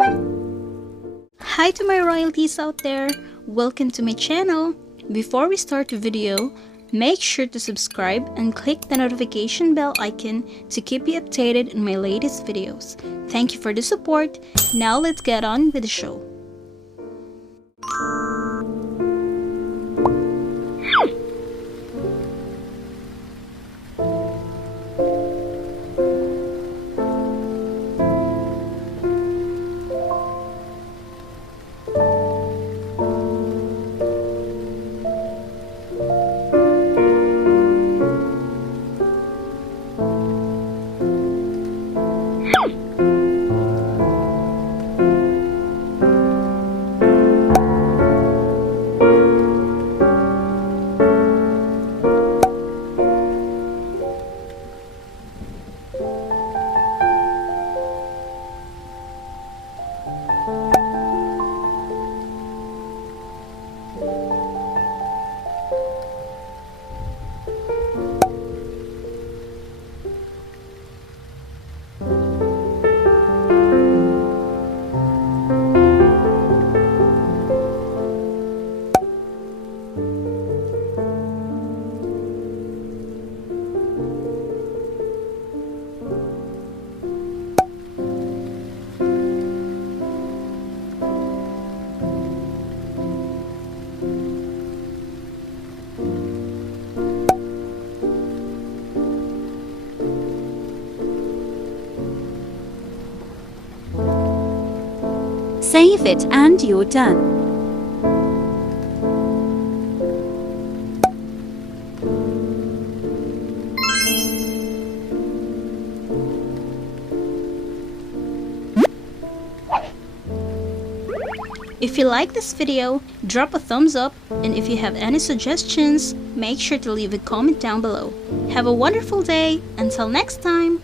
Hi to my royalties out there, welcome to my channel. Before we start the video, make sure to subscribe and click the notification bell icon to keep you updated on my latest videos. Thank you for the support. Now let's get on with the show. Save it and you're done. If you like this video, drop a thumbs up, and if you have any suggestions, make sure to leave a comment down below. Have a wonderful day. Until next time!